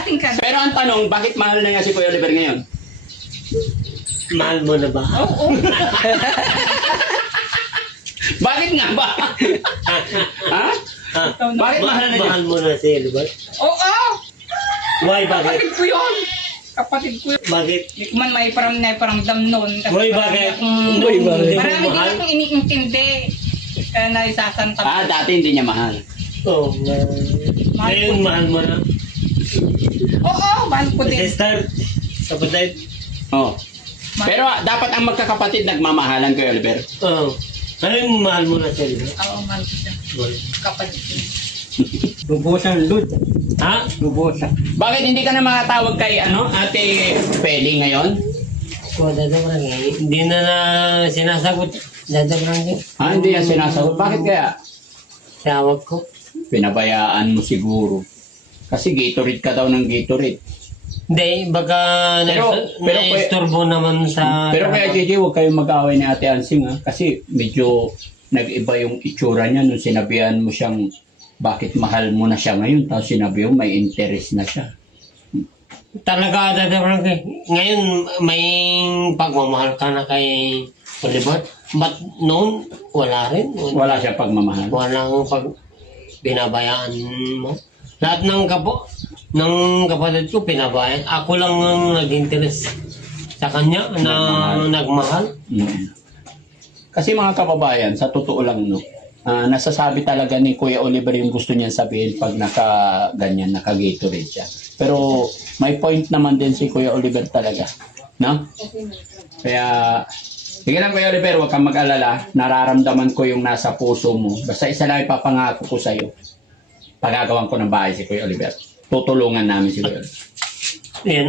gilasing ka. Pero ang tanong, bakit mahal na niya si Kuya Oliver ngayon? Mahal mo na ba? Oo. Bakit nga ba? Ha? Bakit mahal na niya? Mahal mo na si Oliver? Oo. Why, bakit? Kapatid ko yun. Kapatid ko yun. Bakit? Hindi ko man may paramdam noon. Kasi Hoy, marami bakit? akong- Hoy, bakit? Marami din Mahal? akong iniintindi. Kaya naisasanta. Dati hindi niya mahal. Oo. Mahal Ngayon, ko. mahal mo na. Oo, mahal ko din. Sister, kapatid. Oh. Pero dapat ang magkakapatid nagmamahalan, Kuya Oliver. Oo. Ngayon, mahal mo na si Oliver. Oo, mahal ko siya. Kapatid ko. Lubusan, Lud. Ha? Lubusan. Bakit hindi ka na makatawag kay Ate Peli ngayon? Kuha dadabrang eh. Hindi na sinasagot. Dadabrang eh. Hindi yan sinasagot. Bakit kaya? Tawag ko. Pinabayaan mo siguro. Kasi Gatorade ka daw ng Gatorade. Hindi, baka Pero na-istorbo naman sa... Pero kaya JJ, huwag kayong mag-away ni Ate Ansing kasi medyo nag-iba yung itsura niya nung sinabihan mo siyang bakit mahal mo na siya ngayon tapos sinabi mo may interest na siya. Talaga, dadabrang eh. Ngayon, may pagmamahal ka na kay Oliver. But noon, wala rin. Wala siya pagmamahal. Walang pag binabayaan mo. Lahat ng kapatid ko pinabayaan. Ako lang ang nag-interest sa kanya na nagmahal. Kasi mga kababayan, sa totoo lang nasasabi talaga ni Kuya Oliver yung gusto niya sabihin pag naka-ganyan, naka-Gatorade siya. Pero may point naman din si Kuya Oliver talaga. No? Kaya, sige lang Kuya Oliver, huwag kang mag-alala. Nararamdaman ko yung nasa puso mo. Basta isa lang ipapangako ko sa'yo. Pagagawan ko ng bahay si Kuya Oliver. Tutulungan namin si Kuya Oliver. Yan,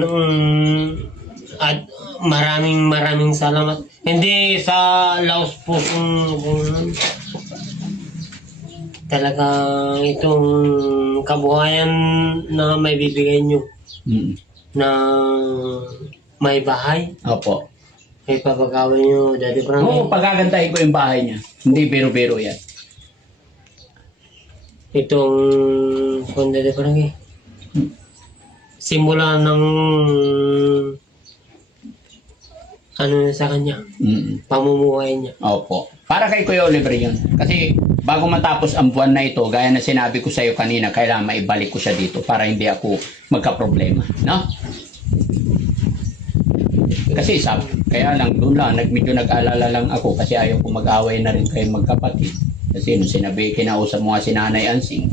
at maraming salamat. Hindi sa laos po kung talagang itong kabuhayan na may bibigay nyo na may bahay. Opo. May papagawin nyo, Daddy Frank. Oo, pagagandahin ko yung bahay niya. Hindi biro-biro yan. Itong kung Daddy Frank simula ng ano na sa kanya, pamumuhay niya. Opo. Para kay Kuya Oliver yun. Kasi bago matapos ang buwan na ito, gaya na sinabi ko sa iyo kanina, kailangan maibalik ko siya dito para hindi ako magka-problema. No? Kasi kaya lang doon lang, medyo nag-alala lang ako kasi ayaw ko mag-away na rin kayo magkapatid. Kasi nung sinabi, kinausap mo nga si Nanay Ansing,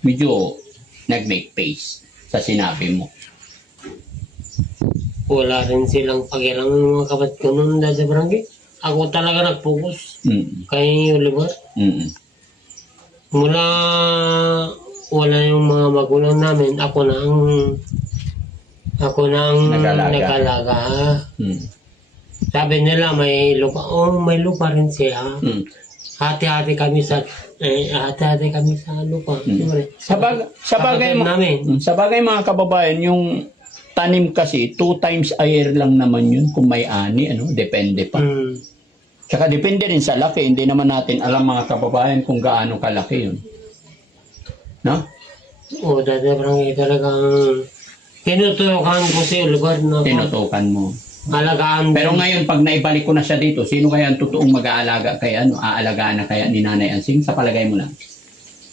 medyo nag-make face sa sinabi mo. Wala rin silang pagilang ng mga kapatid ko noon dahil sa barangay. Ako talaga nag-focus kay Oliver. Mula wala yung mga magulang namin, ako nang nag-alaga. Sabi nila may lupa. May lupa rin siya. Hati-hati kami sa lupa. Sa bagay mga kababayan, yung tanim kasi 2 times a year lang naman yun kung may ani, depende pa. Tsaka depende rin sa laki, hindi naman natin alam mga kababayan kung gaano kalaki yun. No? Oo, dati parang talagang tinutukan ko si Oliver na Tinutukan mo. alagaan. Pero ngayon, pag naibalik ko na siya dito, sino kaya ang totoong mag-aalaga kay aalagaan na kaya ni Nanay Ansing? Sa palagay mo lang?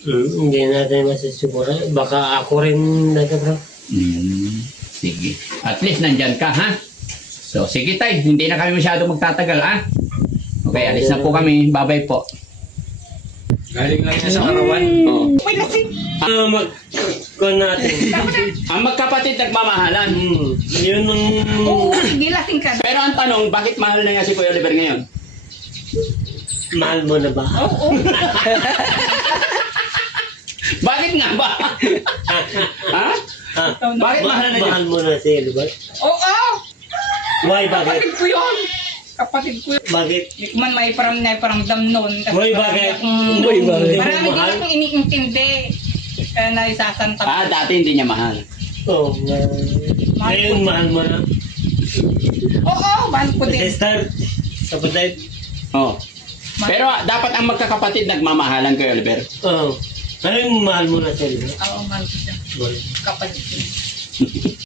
Hindi natin masisigura. Baka ako rin dati bro. Sige. At least nandyan ka, ha? So, sige tay, hindi na kami masyado magtatagal, ha? Okay, alis na po kami. Bye-bay po. Galing lang niya sa karawan. Oo. Wait, lasing. Kung natin. Ang magkapatid nagmamahalan. Yun ang... Oo, gilasing ka. Pero ang tanong, bakit mahal na niya si Kuya Oliver ngayon? Mahal mo na ba? Oo. Bakit nga ba? Ha? Bakit mahal na niya? Mahal mo na si Oliver? Oo. Why, bakit? Kapatid ko yun. Kapatid ko yun. Bakit? Hindi ko man may paramdam noon. Kasi Hoy, marami bakit? akong- Hoy, bakit? Marami din Mahal? akong iniintindi. Kaya naisasanta. Dati hindi niya mahal. Oo. Ngayon, mahal mo na. Oo, mahal ko din. Sister, kapatid. Oh. Pero dapat ang magkakapatid nagmamahalan, Kuya Oliver. Oo. Ngayon, mahal mo na si Oliver. Oo, mahal ko siya. Kapatid ko.